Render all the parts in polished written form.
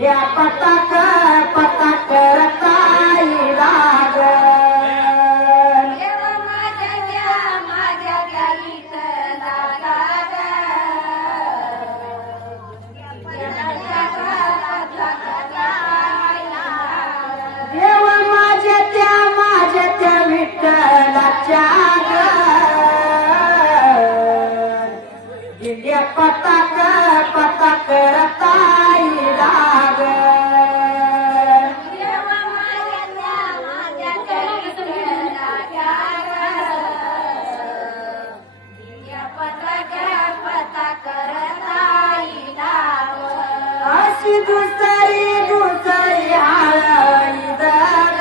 या पताक पताक रताई राग देव माझ्या त्या विठ्ठलाच्या या पताक पताक रताई राग अशी दुसरी हळई दाग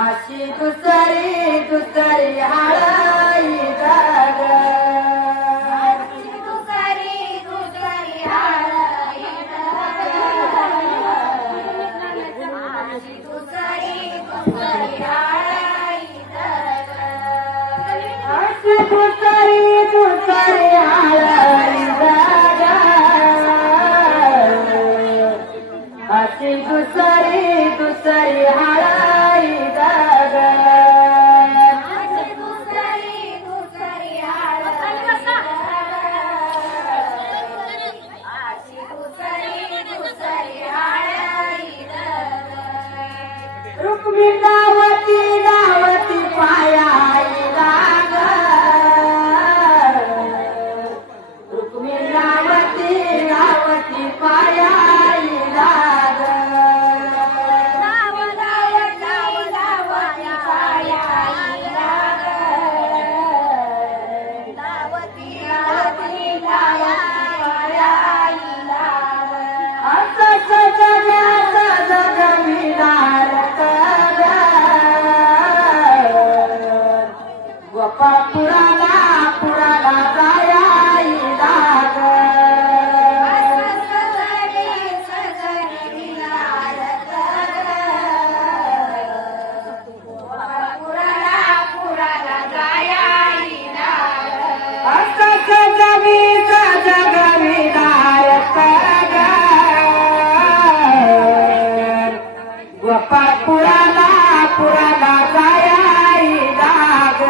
अशी दुसरी हळई दाग अशी दुसरी हळई दाग अशी दुसरी हळई दाग रुक्मिणी दावती पायाई दाग रुक्मिणी दावती पायाई दाग पुराला जायाई दाग सजगवी नायक गोपाळपुराला जायाई दाग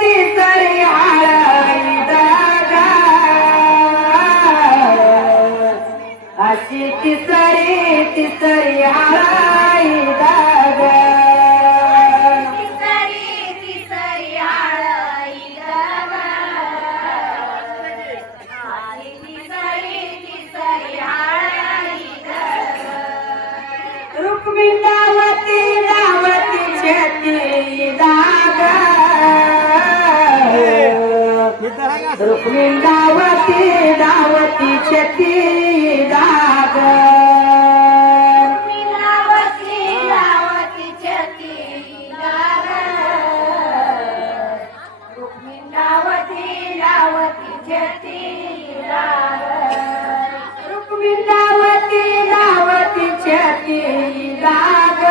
तिसरी हळई दाग अशी तिसरी हळई दाग रुक्मिणी दावती छेती दाग रुक्मिणी दावती छेती दाग रुक्मिणी दावती छेती दाग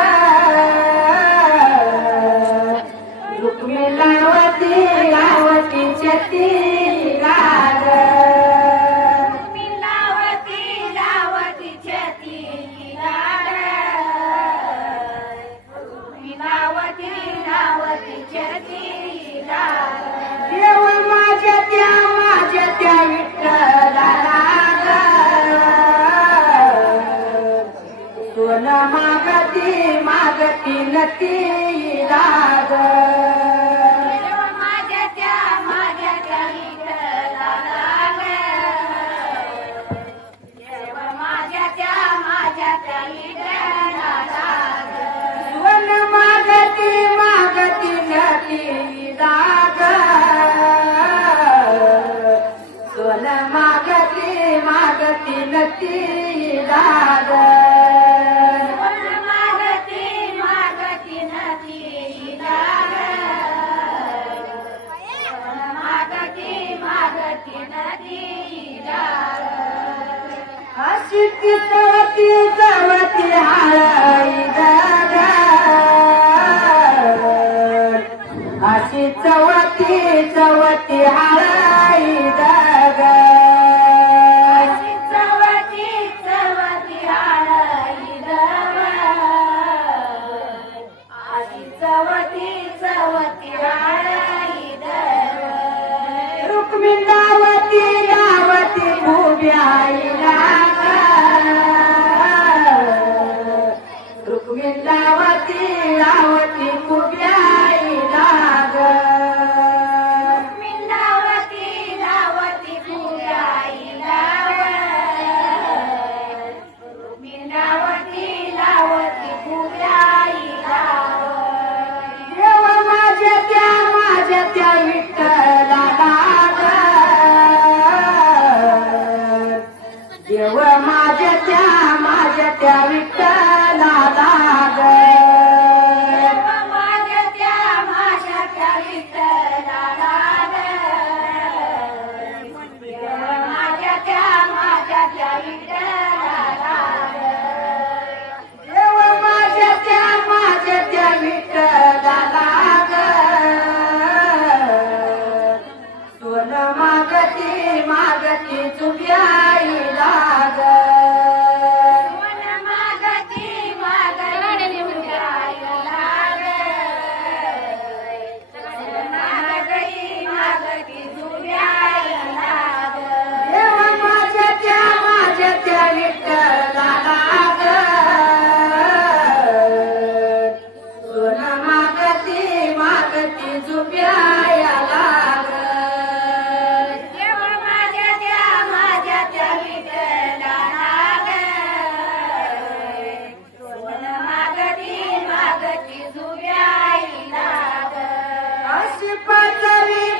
रुक्मिणी दावती छेती दाग देव माझ्या त्या विठ्ठलाला सोन मागती नती राग सोन मागती नती राग सोन मागती नती राग अशी चवती चवती हळद ग अशी चवती चवती हळद ग अशी चवती चवती हळद अशी चवती चवती हळद रुक्मिणावती रावती उभ्याईला रुक्मिणावती रावती उभ्याईला रुक्मिणावती रावती उभ्याईला रुक्मिणावती रावती उभ्याईला देव माझ्या त्या विठ्ठलाला देव माझ्या त्या विठ्ठलाला ग माझ्या त्या विठ्ठलाला ग देव माझ्या त्या विठ्ठलाला देव माझ्या त्या विठ्ठलाला ग सोन मागती मागती चुब्याईला ग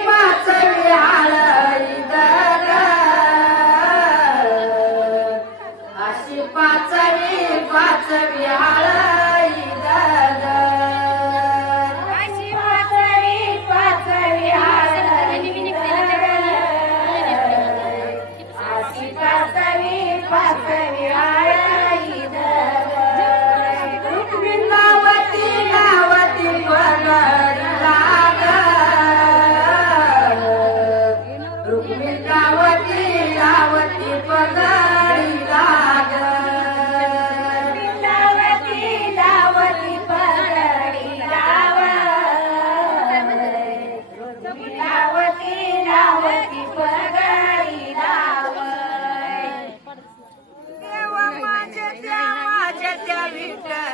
पाचवी हळद ग अशी पाचवी हळद ग अशी पाचवी हळद अशी पाचवी हळद रुक्मिणावती रावती पगडीला रुक्मिणावती रावती पगडीला रावती पगडीला रावती पगडीला देव माझ्या त्या विठ्ठलाला